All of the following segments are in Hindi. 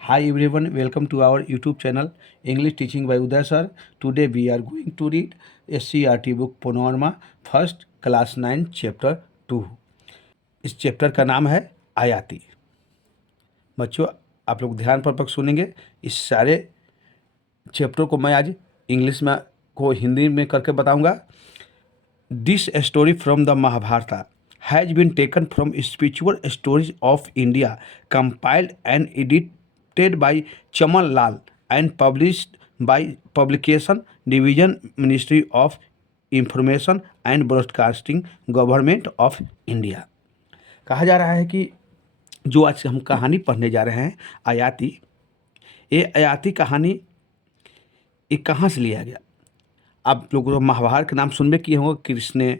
Hi everyone, welcome to our YouTube channel English Teaching by Uday Sir. Today we are going to read SCRT book Panorama First Class 9 Chapter 2. इस चैप्टर का नाम है आयाती। बच्चों, आप लोग ध्यानपूर्वक सुनेंगे। इस सारे चैप्टर को मैं आज इंग्लिश में को हिंदी में करके बताऊंगा। This story from the Mahabharata has been taken from spiritual stories of India, compiled and edited by Chaman Lal and published by Publication Division, Ministry of Information and Broadcasting, Government of India। कहा जा रहा है कि जो आज हम कहानी पढ़ने जा रहे हैं आयाती, ये आयाती कहानी ये कहाँ से लिया गया? आप लोग महाभारत के नाम सुनबे किए होंगे, कृष्ण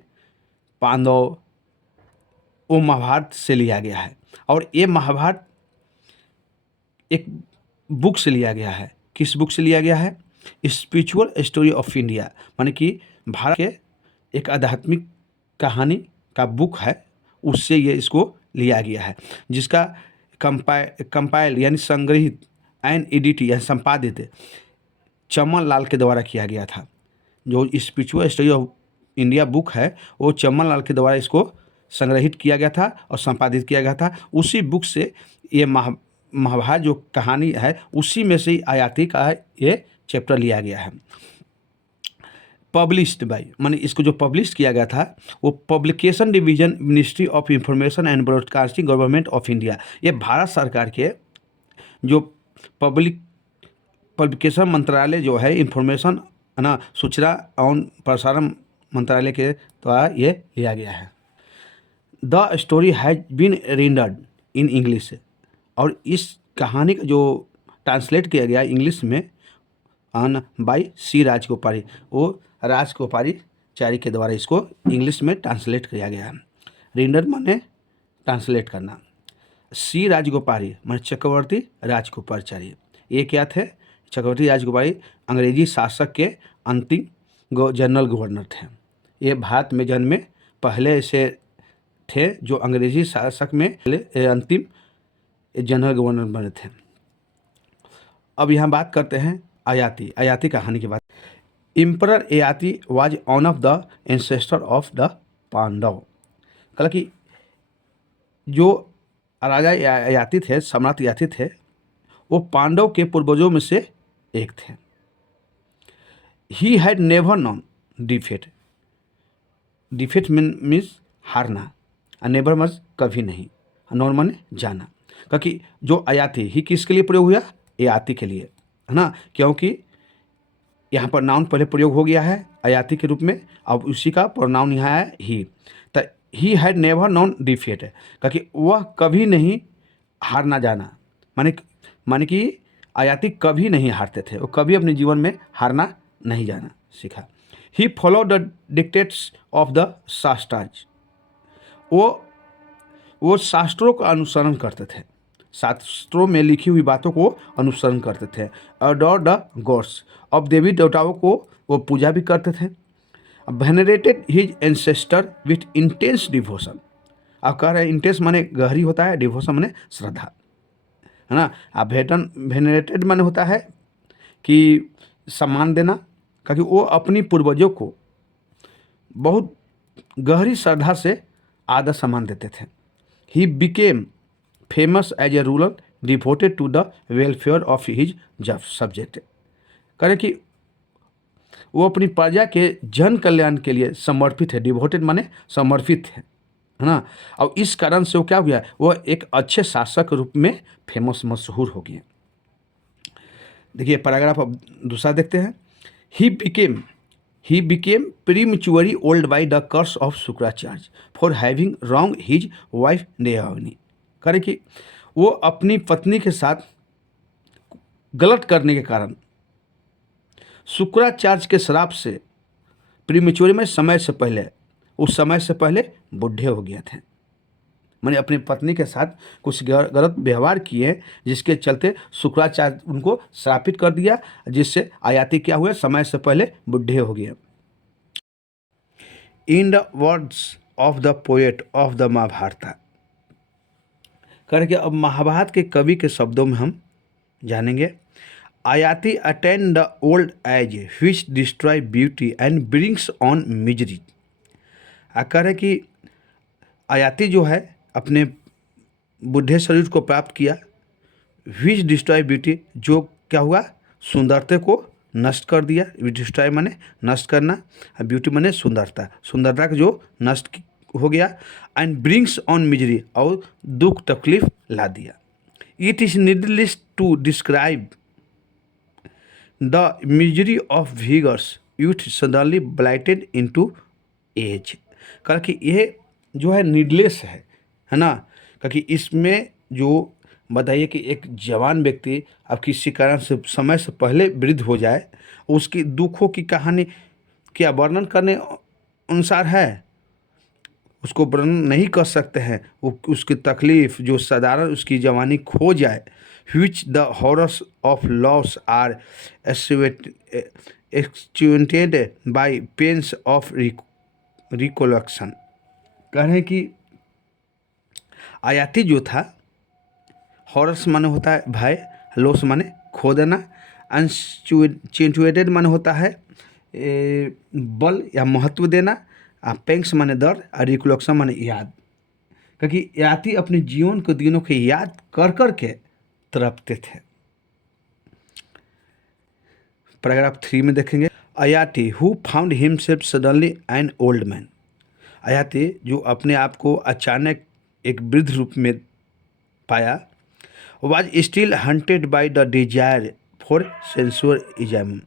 पांडव, वो महाभारत से लिया गया है। और ये महाभारत एक बुक से लिया गया है। किस बुक से लिया गया है? स्पिरिचुअल स्टोरी ऑफ इंडिया, माने कि भारत के एक आध्यात्मिक कहानी का बुक है, उससे ये इसको लिया गया है, जिसका कंपाइल यानी संग्रहित एंड एडिट या संपादित चमन लाल के द्वारा किया गया था। जो spiritual story of India book है वो चमन लाल के द्वारा इसको संग्रहित किया गया था और संपादित किया गया था। उसी बुक से ये महाभारत जो कहानी है उसी में से ही आयाती का ये चैप्टर लिया गया है। पब्लिश्ड बाय, माने इसको जो पब्लिश किया गया था वो publication division, ministry of information and broadcasting, government of India. ये भारत सरकार के जो पब्लिकेशन मंत्रालय जो है, इंफॉर्मेशन है ना, सूचना और प्रसारण मंत्रालय के द्वारा ये लिया गया है। The story has been rendered in English, और इस कहानी का जो ट्रांसलेट किया गया इंग्लिश में ऑन बाय सी राजगोपारी, वो राजगोपालाचारी के द्वारा इसको इंग्लिश में ट्रांसलेट किया गया है। रेंडर माने ट्रांसलेट करना। सी राजगोपाली माने चक्रवर्ती राजगोपालाचारी। ये क्या थे? चक्रवर्ती राजगोपाली अंग्रेजी शासक के अंतिम जनरल गवर्नर थे। ये भारत में जन्मे पहले से थे जो अंग्रेजी शासक में अंतिम जनरल गवर्नर बने थे। अब यहाँ बात करते हैं आयाती कहानी की बात। Emperor Yayati was one of the ancestor of the Pandava. कहा कि जो राजा ययाति थे, सम्राट ययाति थे, वो पांडव के पूर्वजों में से एक थे। He had never non defeat. Defeat means हारना, नेवर मीन्स कभी नहीं, नॉन माने जाना। क्योंकि जो आयाति ही किसके लिए प्रयोग हुआ? ययाति के लिए, है ना, क्योंकि यहाँ पर नाउन पहले प्रयोग हो गया है आयाति के रूप में, अब उसी का प्रोनाउन यहाँ है ही। तो he had never non defeat, क्योंकि वह कभी नहीं हारना जाना, माने कि आयाति कभी नहीं हारते थे, वो कभी अपने जीवन में हारना नहीं जाना सीखा। He follow the dictates of the shastras. वो शास्त्रों का अनुसरण करते थे, शास्त्रों में लिखी हुई बातों को अनुसरण करते थे। अडोर द गॉड्स, अब देवी देवताओं को वो पूजा भी करते थे। Venerated his ancestor with intense devotion. अब कह रहे हैं इंटेंस माने गहरी होता है, डिवोशन माने श्रद्धा, है ना। अब वेनरेटेड माने होता है कि सम्मान देना, क्योंकि वो अपनी पूर्वजों को बहुत गहरी श्रद्धा से आदर सम्मान देते थे। He became famous as a ruler devoted to the welfare of his subject. करें कि वो अपनी प्रजा के जन कल्याण के लिए समर्पित है। डिवोटेड माने समर्पित है ना। और इस कारण से वो क्या हो गया? वो एक अच्छे शासक रूप में फेमस, मशहूर हो गए। देखिए पैराग्राफ अब दूसरा देखते हैं। He became prematurely old by the curse of Shukracharya for having wrong his wife Devayani. करें कि वो अपनी पत्नी के साथ गलत करने के कारण शुक्राचार्य के श्राप से प्रीमेच्योर में समय से पहले, उस समय से पहले बूढ़े हो गए थे। मैंने अपनी पत्नी के साथ कुछ गलत व्यवहार किए जिसके चलते शुक्राचार्य उनको श्रापित कर दिया, जिससे आयाति क्या हुए? समय से पहले बूढ़े हो गए। In the words of the poet of the Mahabharata, करके अब महाभारत के कवि के शब्दों में हम जानेंगे। आयाति attend the old age which destroy beauty and brings on misery. कह रहे कि आयाति जो है अपने बुढ़े शरीर को प्राप्त किया, विच डिस्ट्रॉय ब्यूटी, जो क्या हुआ, सुंदरता को नष्ट कर दिया। डिस्ट्रॉय माने नष्ट करना, और ब्यूटी माने सुंदरता, सुंदरता का जो नष्ट हो गया। एंड ब्रिंग्स ऑन मिजरी, और दुख तकलीफ ला दिया। It is needless to describe the misery of vigour's youth suddenly blighted into age. कहा कि यह जो है नीडलेस है ना, क्योंकि इसमें जो बताइए कि एक जवान व्यक्ति अब किसी कारण से समय से पहले वृद्ध हो जाए, उसकी दुखों की कहानी क्या वर्णन करने अनुसार है, उसको वर्णन नहीं कर सकते हैं। वो उसकी तकलीफ़ जो साधारण उसकी जवानी खो जाए। Which the horrors of loss are extended by pains of recollection. कह रहे हैं कि आयाति जो था, हॉरर्स माने होता है भय, लॉस माने खो देना, अनचिंटुएटेड माने होता है बल या महत्व देना, पेंग्स माने दर्द, और रिकोलेक्शन माने याद। क्योंकि याति अपने जीवन के दिनों के याद कर कर के तड़पते थे। पैराग्राफ 3 में देखेंगे। आयाति who found himself suddenly N old man. आयाति जो अपने आप को अचानक एक वृद्ध रूप में पाया, was still hunted by the desire for sensual enjoyment.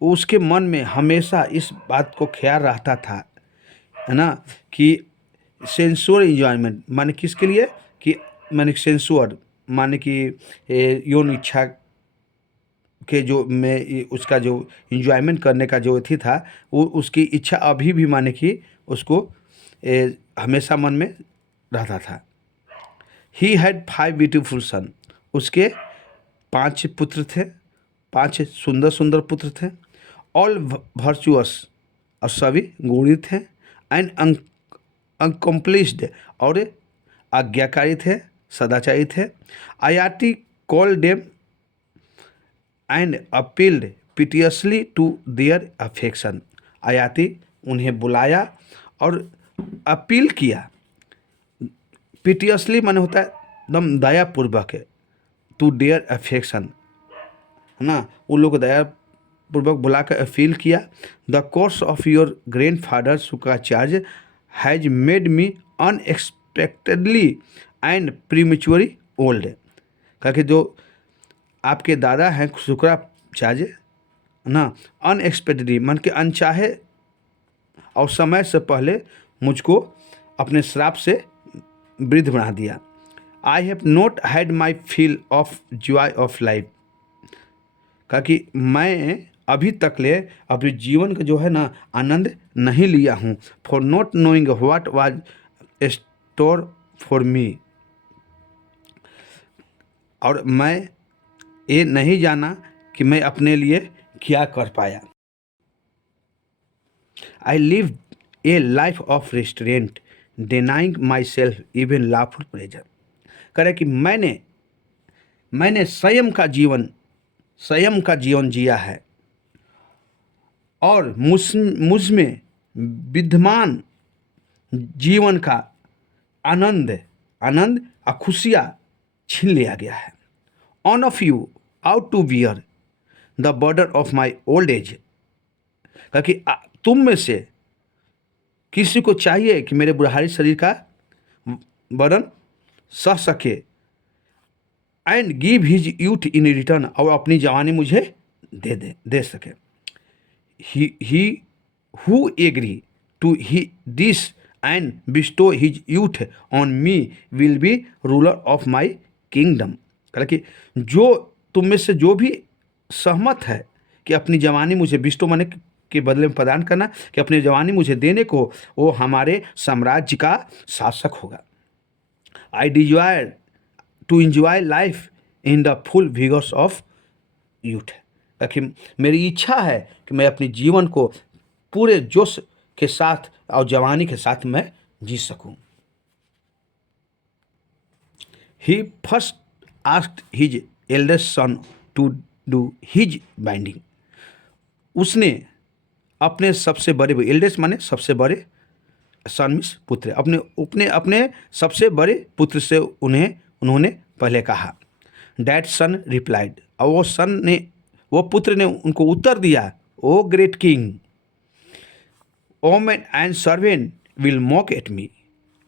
उसके मन में हमेशा इस बात को ख्याल रहता था, है ना, कि सेंसुअल एंजॉयमेंट माने किसके लिए, कि माने सेंसुअल माने कि यौन इच्छा के जो में उसका जो एंजॉयमेंट करने का जो थी था, वो उसकी इच्छा अभी भी माने कि उसको हमेशा मन में रहता था। ही हैड 5 ब्यूटीफुल सन। उसके 5 पुत्र थे, 5 सुंदर सुंदर पुत्र थे। ऑल वर्चुअस, और सभी गुणी थे। एंड अनकम्प्लिश्ड, और आज्ञाकारी थे, सदाचारी थे। Yayati called them and appealed piteously to their affection. Yayati उन्हें बुलाया और अपील किया। पिटियसली माने होता है एकदम दयापूर्वक है, टू देयर अफेक्शन, है ना, उन लोग को दयापूर्वक बुला कर अपील किया। The course of your grand father Shukracharya has made me unexpectedly and prematurely old. कहा कि जो आपके दादा हैं शुक्राचार्य ना, अनएक्सपेक्टेडली मन के अनचाहे और समय से पहले मुझको अपने श्राप से वृद्ध बना दिया। I have not had my feel of Joy of life. कहा कि मैं अभी तक ले अपने जीवन का जो है ना आनंद नहीं लिया हूँ। For not knowing what was store for me, और मैं ये नहीं जाना कि मैं अपने लिए क्या कर पाया। I live A life of restaurant denying my self even lawful pleasure. करे कि मैंने संयम का जीवन जिया है, और मुझ में विद्यमान जीवन का आनंद और खुशियाँ छीन लिया गया है। One of you ought to bear the burden of my old age. क्योंकि तुम में से किसी को चाहिए कि मेरे बुढ़ारी शरीर का बर्डन सह सके, and give his youth in return, और अपनी जवानी मुझे दे सके। He who agree to he this and bestow his youth on me will be ruler of my kingdom. कि जो तुम में से जो भी सहमत है कि अपनी जवानी मुझे बिस्टो माने के बदले में प्रदान करना, कि अपनी जवानी मुझे देने को, वो हमारे साम्राज्य का शासक होगा। I desire to enjoy life in the full vigours of youth. ताकि मेरी इच्छा है कि मैं अपने जीवन को पूरे जोश के साथ और जवानी के साथ मैं जी सकूं। He first asked his eldest son to do his binding. उसने अपने सबसे बड़े, एल्डेस्ट माने सबसे बड़े, सन मीन्स पुत्र, अपने सबसे बड़े पुत्र से उन्होंने पहले कहा. डैट सन रिप्लाइड, और वो पुत्र ने उनको उत्तर दिया, O great king, O man and servant will mock at me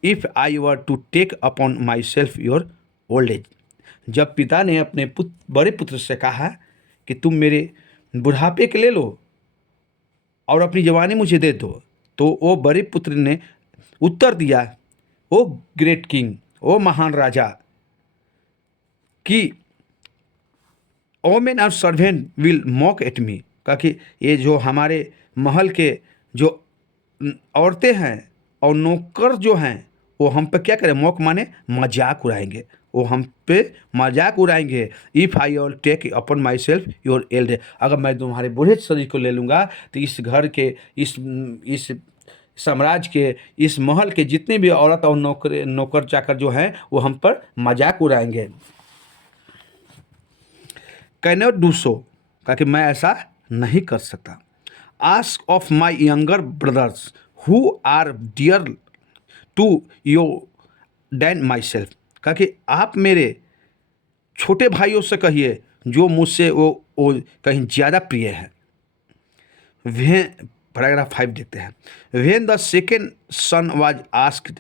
if I were to take upon myself your old age. जब पिता ने अपने बड़े पुत्र से कहा कि तुम मेरे बुढ़ापे के ले लो और अपनी जवानी मुझे दे दो, तो वो बड़े पुत्र ने उत्तर दिया, ओ ग्रेट किंग, ओ महान राजा, कि ओ मैन और सर्वेंट विल मॉक एट मी, कहा कि ये जो हमारे महल के जो औरतें हैं और नौकर जो हैं वो हम पे क्या करें, मॉक माने मजाक उड़ाएंगे, वो हम पे मजाक उड़ाएंगे. If I all take upon myself your eld, अगर मैं तुम्हारे बूढ़े शरीर को ले लूँगा तो इस घर के, इस साम्राज्य के, इस महल के जितने भी औरत और नौकर चाकर जो हैं वो हम पर मजाक उड़ाएंगे. कैन नॉट डू सो, कहा कि मैं ऐसा नहीं कर सकता. Ask of my younger brothers who are dear to you then myself, कहा कि आप मेरे छोटे भाइयों से कहिए जो मुझसे वो कहीं ज़्यादा प्रिय है. पैराग्राफ 5 देखते हैं. When the second son was asked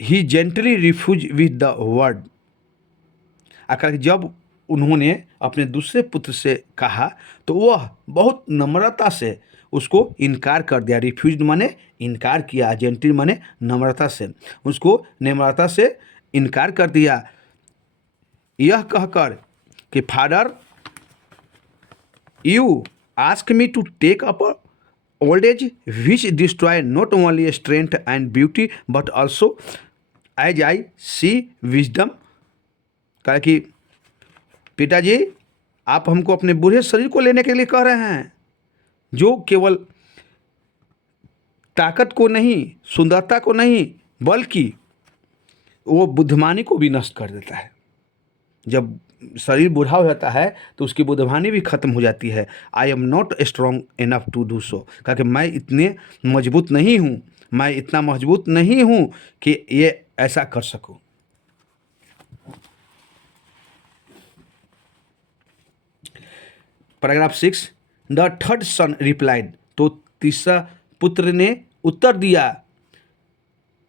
he gently refuse with the word, आकर जब उन्होंने अपने दूसरे पुत्र से कहा तो वह बहुत नम्रता से उसको इनकार कर दिया. रिफ्यूज माने इनकार किया, जेंटली माने नम्रता से, उसको नम्रता से इनकार कर दिया, यह कहकर कि father you ask me to take up old age which destroy not only strength and beauty but also as I see wisdom. कहा कि पिताजी आप हमको अपने बूढ़े शरीर को लेने के लिए कह रहे हैं जो केवल ताकत को नहीं, सुंदरता को नहीं, बल्कि वो बुद्धिमानी को भी नष्ट कर देता है. जब शरीर बूढ़ा हो जाता है तो उसकी बुद्धिमानी भी खत्म हो जाती है. I am not strong enough to do so, कहा कि मैं इतने मजबूत नहीं हूँ, मैं इतना मजबूत नहीं हूँ कि ये ऐसा कर सकूँ. Paragraph 6. The third son replied, तो तीसरा पुत्र ने उत्तर दिया,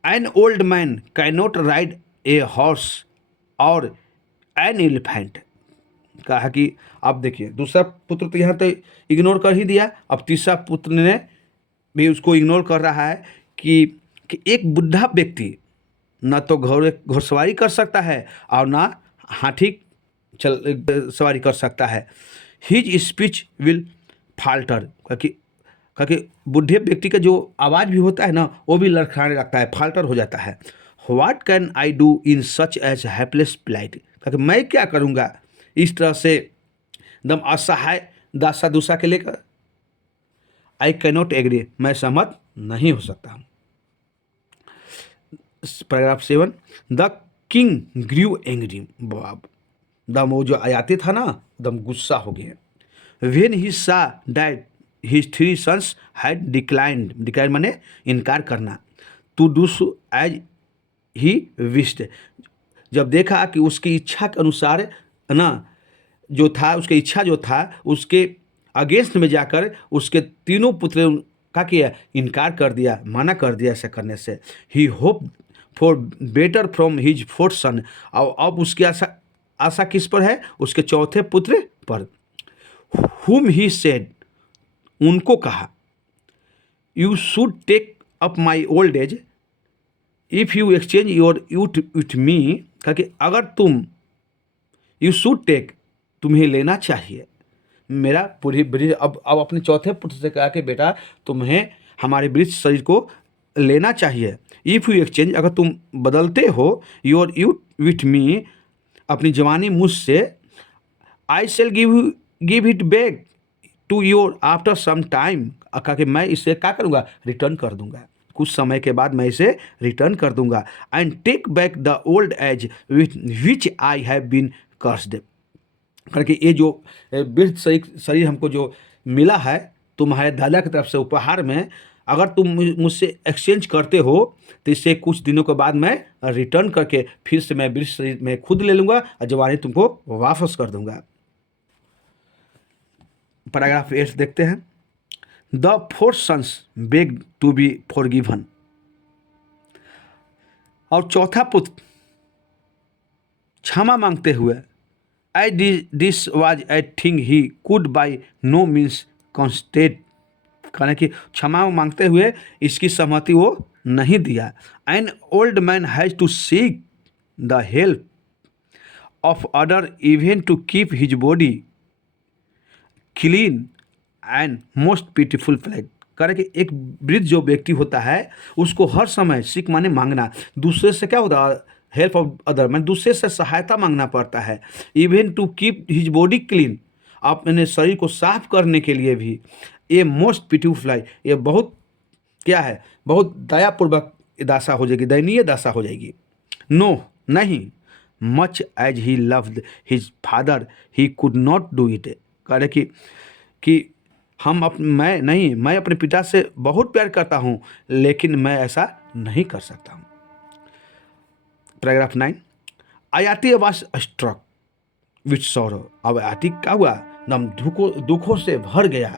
an old man can not ride a horse और एन एलिफेंट. कहा कि अब देखिए दूसरा पुत्र तो यहाँ तो इग्नोर कर ही दिया, अब तीसरा पुत्र ने भी उसको इग्नोर कर रहा है कि एक बुढ़ा व्यक्ति न तो घोड़सवारी कर सकता है और ना हाथी सवारी कर सकता है. हिज स्पीच विल फाल्टर, क्योंकि बुढ़े व्यक्ति का जो आवाज़ भी होता है ना वो भी लड़खड़ाने लगता है, फाल्टर हो जाता है. What can I do in such age helpless plight, क्योंकि मैं क्या करूँगा इस तरह से एकदम असहाय दासा दूसा के लेकर. आई कैन नॉट एग्री, मैं सहमत नहीं हो सकता. Paragraph 7. The king grew angry, दम वो जो आयाती था ना दम गुस्सा हो गए. When he saw that his 3 sons had declined माने इनकार करना, to do so as he wished, जब देखा कि उसकी इच्छा के अनुसार ना जो था, उसकी इच्छा जो था उसके अगेंस्ट में जाकर उसके तीनों पुत्र का किया, इनकार कर दिया, मना कर दिया ऐसा करने से. He hope for better from his fourth son, और अब उसकी आशा किस पर है, उसके चौथे पुत्र पर. whom he said, उनको कहा, you should take up my old age if you exchange your youth with me, कहा कि अगर तुम you should take, तुम्हें लेना चाहिए मेरा पूरी वृद्ध, अब अपने चौथे पुत्र से कहा कि बेटा तुम्हें हमारे वृद्ध शरीर को लेना चाहिए. इफ़ यू एक्सचेंज, अगर तुम बदलते हो योर यूथ विथ मी, अपनी जवानी मुझसे, I shall give it back to your after some time, कहा कि मैं इसे क्या करूँगा, रिटर्न कर दूंगा, कुछ समय के बाद मैं इसे रिटर्न कर दूंगा. And take back the old age with which I have been cursed, करके ये जो वृद्ध शरीर हमको जो मिला है तुम्हारे दादा की तरफ से उपहार में, अगर तुम मुझसे एक्सचेंज करते हो तो इससे कुछ दिनों के बाद मैं रिटर्न करके फिर से मैं वृद्ध शरीर में खुद ले लूँगा और जवानी तुमको वापस कर दूंगा। पैराग्राफ 8 देखते हैं। The four sons beg to be forgiven, और चौथा पुत्र क्षमा मांगते हुए, I this was I think he could by no means consent, कहने कि क्षमा मांगते हुए इसकी सहमति वो नहीं दिया। An old man has to seek the help of other even to keep his body clean and most beautiful flag, कह रहे कि एक वृद्ध जो व्यक्ति होता है उसको हर समय सीख माने मांगना, दूसरे से क्या होता है, हेल्प ऑफ अदर मैंने दूसरे से सहायता मांगना पड़ता है। Even to keep his body clean, अपने शरीर को साफ करने के लिए भी। ये मोस्ट ब्यूटीफुल फ्लाई, ये बहुत क्या है, बहुत दयापूर्वक दशा हो जाएगी, दयनीय दशा हो जाएगी। नो नहीं, much as he loved his father he could not do it, कह रहे कि मैं अपने पिता से बहुत प्यार करता हूँ लेकिन मैं ऐसा नहीं कर सकता हूँ। Paragraph 9, Yayati was struck with sorrow, अब आयाती क्या हुआ, दम दुखों से भर गया।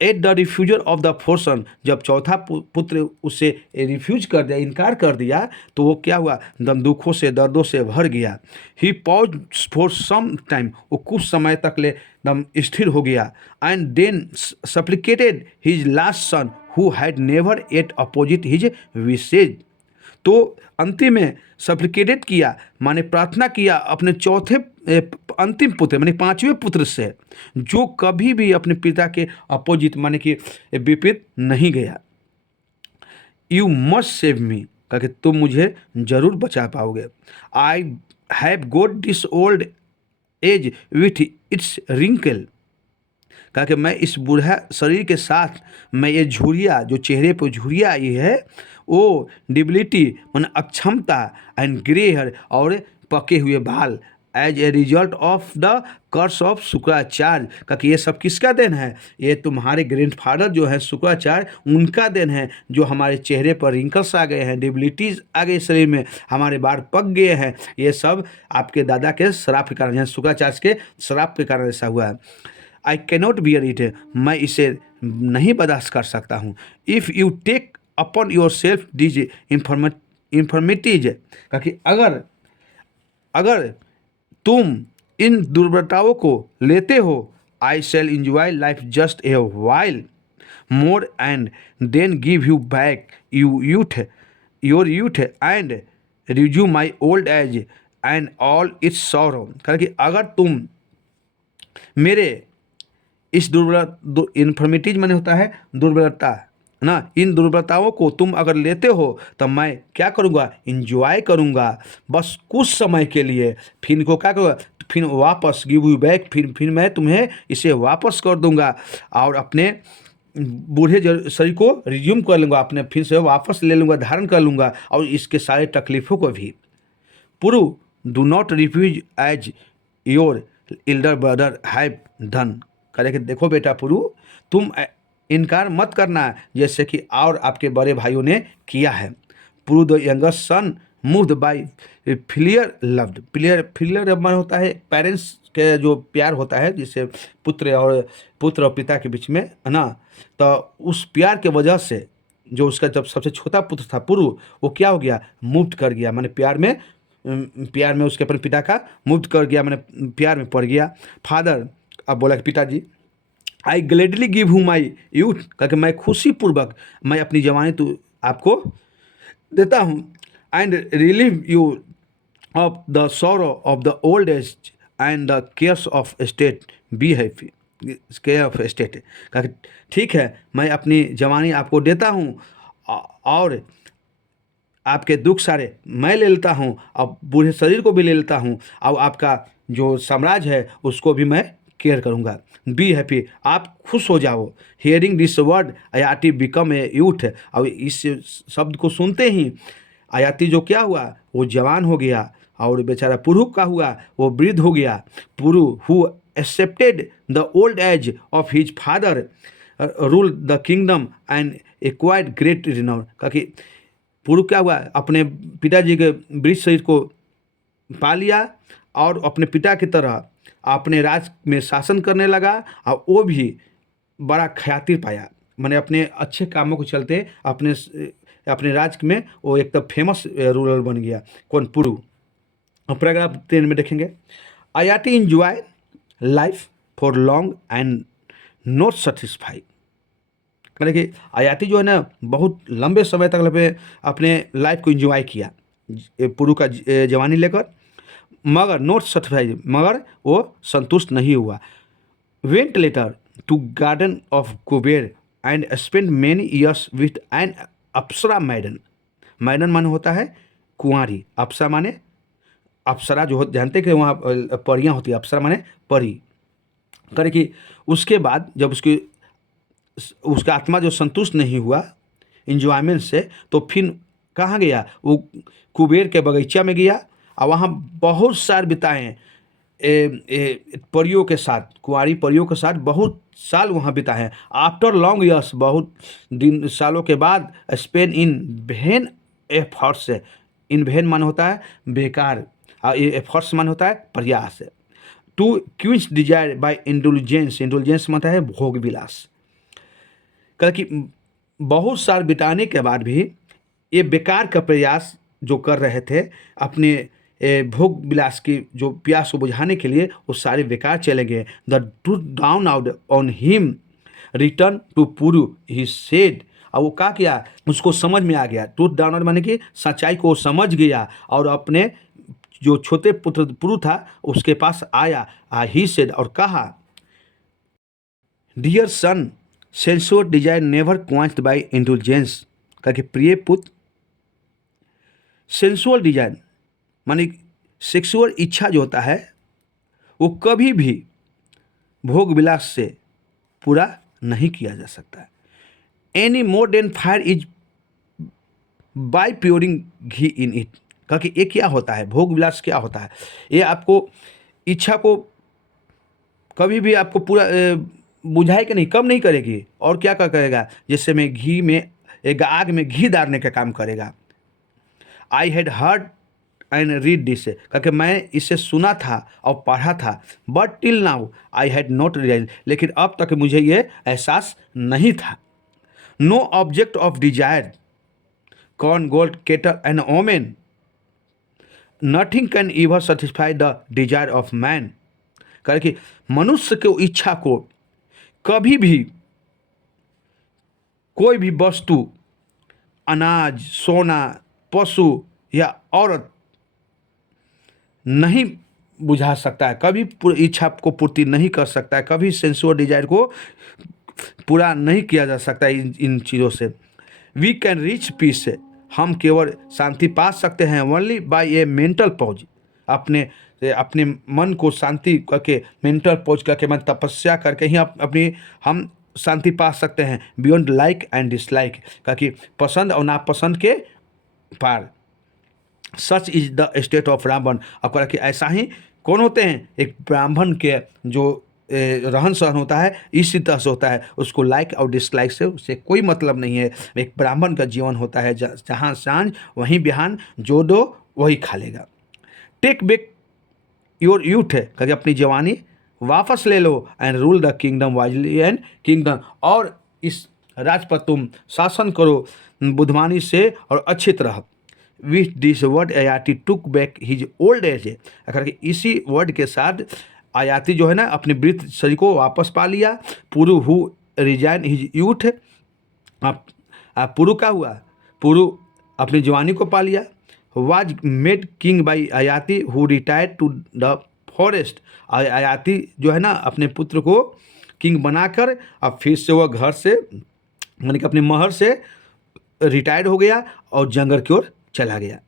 At the refusal of the four son, जब चौथा पुत्र उसे रिफ्यूज कर दिया, इनकार कर दिया, तो वो क्या हुआ, दम दुखों से दर्दों से भर गया। He pause for some time, वो कुछ समय तक ले दम स्थिर हो गया। And then supplicated his last son who had never at opposite his wishes, तो अंतिम में सप्लिकेटेड किया माने प्रार्थना किया अपने अंतिम पुत्र माने पांचवें पुत्र से, जो कभी भी अपने पिता के अपोजिट माने कि विपरीत नहीं गया। यू मस्ट सेव मी, कहा तुम मुझे जरूर बचा पाओगे। I have got this old age with its wrinkle, कहा कि मैं इस बूढ़ा शरीर के साथ मैं ये झुर्रिया जो चेहरे पर झुर्रिया आई है, वो डिबिलिटी माने अक्षमता, एंड ग्रे हेयर और पके हुए बाल, as a result of the curse of Shukracharya, का कि ये सब किसका देन है, ये तुम्हारे ग्रैंडफादर जो है शुक्राचार्य, उनका देन है, जो हमारे चेहरे पर रिंकल्स आ गए हैं, डिबिलिटीज आ गई शरीर में, हमारे बाल पक गए हैं, ये सब आपके दादा के श्राप के कारण, शुक्राचार्य के श्राप के कारण ऐसा हुआ है। आई कैनॉट बियर इट, मैं इसे नहीं बर्दाश्त कर सकता हूँ। If you take upon yourself these infirmities, कि अगर तुम इन दुर्बलताओं को लेते हो, I shall enjoy life just a while more and then give you back your youth and resume my old age and all its sorrow, कि अगर तुम मेरे इस इन्फॉर्मेटिव मैंने होता है दुर्बलता ना, इन दुर्बलताओं को तुम अगर लेते हो तो मैं क्या करूँगा, इंजॉय करूँगा बस कुछ समय के लिए, फिर इनको क्या करूँगा, फिर वापस गिव यू बैक, फिर मैं तुम्हें इसे वापस कर दूँगा और अपने बूढ़े शरीर को रिज्यूम कर लूँगा, अपने फिर से वापस ले लूँगा, धारण कर लूँगा, और इसके सारे तकलीफ़ों को भी। Puru do not refuse as your elder brother have done, कहे कि देखो बेटा पुरु, तुम इनकार मत करना जैसे कि और आपके बड़े भाइयों ने किया है। Puru the youngest son moved by filial loved, filial मन होता है पेरेंट्स के जो प्यार होता है, जिससे पुत्र और पिता के बीच में है ना, तो उस प्यार के वजह से जो उसका जब सबसे छोटा पुत्र था पुरु, वो क्या हो गया, मूव्ड कर गया, माने प्यार में उसके अपने पिता का मूव्ड कर गया, माने प्यार में पड़ गया। फादर अब बोला कि पिताजी, आई ग्लेडली गिव हूँ माई यूथ, क्योंकि मैं खुशी पूर्वक मैं अपनी जवानी तो आपको देता हूँ, and relieve you of the sorrow of the old age and the cares of state, be happy care of state, क्योंकि ठीक है मैं अपनी जवानी आपको देता हूँ और आपके दुख सारे मैं ले लेता हूँ, अब बूढ़े शरीर को भी ले लेता हूँ, और आपका जो साम्राज्य है उसको भी मैं केयर करूँगा। बी हैप्पी, आप खुश हो जाओ। Hearing this word Yayati become a youth, और इस शब्द को सुनते ही आयाती जो क्या हुआ, वो जवान हो गया, और बेचारा पुरु का हुआ, वो वृद्ध हो गया। Puru who accepted the old age of his father rule the kingdom and acquired great renown. कि पुरु क्या हुआ, अपने पिताजी के वृद्ध शरीर को पा लिया और अपने पिता की तरह अपने राज में शासन करने लगा, और वो भी बड़ा ख्याति पाया। मैंने अपने अच्छे कामों के चलते अपने राज्य में वो एक तो फेमस रूरल बन गया। कौन? पुरु। अब पैराग्राफ 10 में देखेंगे, Yayati enjoy life for long and not satisfy. मतलब कि आयाती जो है ना बहुत लंबे समय तक अपने लाइफ को इंजॉय किया पुरु का जवानी लेकर, मगर नॉट सेटिस्फाइड, मगर वो संतुष्ट नहीं हुआ। Went later to garden of Kubera and spend many years with an apsara maiden. Maiden माने होता है कुंवारी, अप्सरा माने अप्सरा जो जानते कि वहाँ परियाँ होती है, अप्सरा माने परी। करे कि उसके बाद जब उसका आत्मा जो संतुष्ट नहीं हुआ इंजॉयमेंट से, तो फिर कहाँ गया? वो कुबेर के बगीचा में गया और वहाँ बहुत साल बिताए परियों के साथ, कुंवारी परियों के साथ बहुत साल वहाँ बिताए हैं। आफ्टर लॉन्ग ईयर्स, बहुत दिन सालों के बाद, Spain in when efforts. In when मान होता है बेकार, और एफर्ट्स मान होता है प्रयास। टू क्विंच डिजायर बाय इंडुलजेंस, इंडुलजेंस मतलब है भोग विलास। कि बहुत साल बिताने के बाद भी ये बेकार का प्रयास जो कर रहे थे अपने भोग विलास की जो प्यास को बुझाने के लिए, वो सारे बेकार चले गए। The truth down out on him return to Puru he said. और वो क्या किया, उसको समझ में आ गया। ट्रूथ डाउन आउट माने कि सच्चाई को समझ गया और अपने जो छोटे पुत्र पुरु था उसके पास आया। ही सेड, और कहा, dear son, sensual desire never quenched by indulgence. कहा कि प्रिय पुत्र, सेंसुअल डिजायर माने सेक्सुअल इच्छा जो होता है वो कभी भी भोग विलास से पूरा नहीं किया जा सकता है। Any more than fire is by pouring ghee in it. कहा कि ये क्या होता है, भोग विलास क्या होता है? ये आपको इच्छा को कभी भी आपको पूरा बुझाएगी नहीं, कम नहीं करेगी, और क्या करेगा, जैसे में घी में एक आग में घी डालने का काम करेगा। I had heard and read this, क्योंकि मैं इसे सुना था और पढ़ा था, but till now I had not realise, लेकिन अब तक मुझे ये एहसास नहीं था। No object of desire, corn, gold, cattle and women, nothing can ever satisfy the desire of man. कहे कि मनुष्य के इच्छा को कभी भी कोई भी वस्तु, अनाज, सोना, पशु या औरत नहीं बुझा सकता है, कभी इच्छा को पूर्ति नहीं कर सकता है, कभी सेंसुअल डिजायर को पूरा नहीं किया जा सकता है इन चीज़ों से। वी कैन रीच पीस, हम केवल शांति पा सकते हैं only by A mental pause, अपने मन को शांति करके, मेंटल पॉज करके, मन तपस्या करके ही अपनी हम शांति पा सकते हैं। बियॉन्ड लाइक एंड डिसलाइक, क्योंकि पसंद और नापसंद के पार। Such is the state of Brahman. अब कहा कि ऐसा ही कौन होते हैं, एक ब्राह्मण के जो रहन सहन होता है इसी तरह से होता है, उसको लाइक और डिसलाइक से उससे कोई मतलब नहीं है। एक ब्राह्मण का जीवन होता है जहाँ सांझ वहीं बिहान, जो दो वही खा लेगा। टेक बैक योर यूथ है, क्योंकि अपनी जवानी वापस ले लो, and rule the kingdom wisely and kingdom, और इस राज पर तुम शासन करो बुद्धमानी से और अच्छी तरह। With this word Yayati took back his old age, अगर इसी वर्ड के साथ आयाती जो है ना अपने वृद्ध शरीर को वापस पा लिया। Puru who resign his youth, Puru का हुआ, पुरु अपनी जवानी को पा लिया। Was made king by Yayati who retired to the forest, Yayati जो है ना अपने पुत्र को किंग बनाकर अब फिर से वह घर से यानी कि अपने महल से रिटायर्ड हो गया और जंगल की ओर चला गया।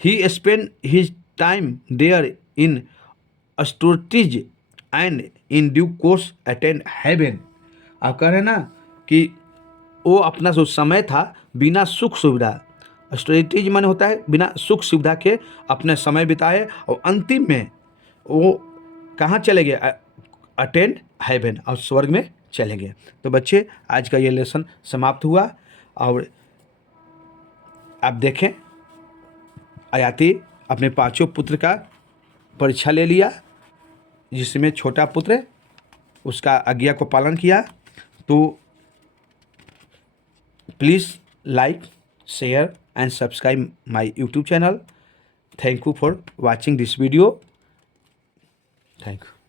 He spend his time there in austerities and in due course attend heaven. आप कह रहे हैं ना कि वो अपना जो समय था बिना सुख सुविधा स्ट्रेटेजी माने होता है बिना सुख सुविधा के अपने समय बिताए और अंतिम में वो कहाँ चले गए, अटेंड हेवन, और स्वर्ग में चले गए। तो बच्चे आज का ये लेसन समाप्त हुआ। और आप देखें आयाती अपने पांचों पुत्र का परीक्षा ले लिया, जिसमें छोटा पुत्र उसका आज्ञा को पालन किया। तो please like, share and subscribe my YouTube channel. Thank you for watching this video. Thank you.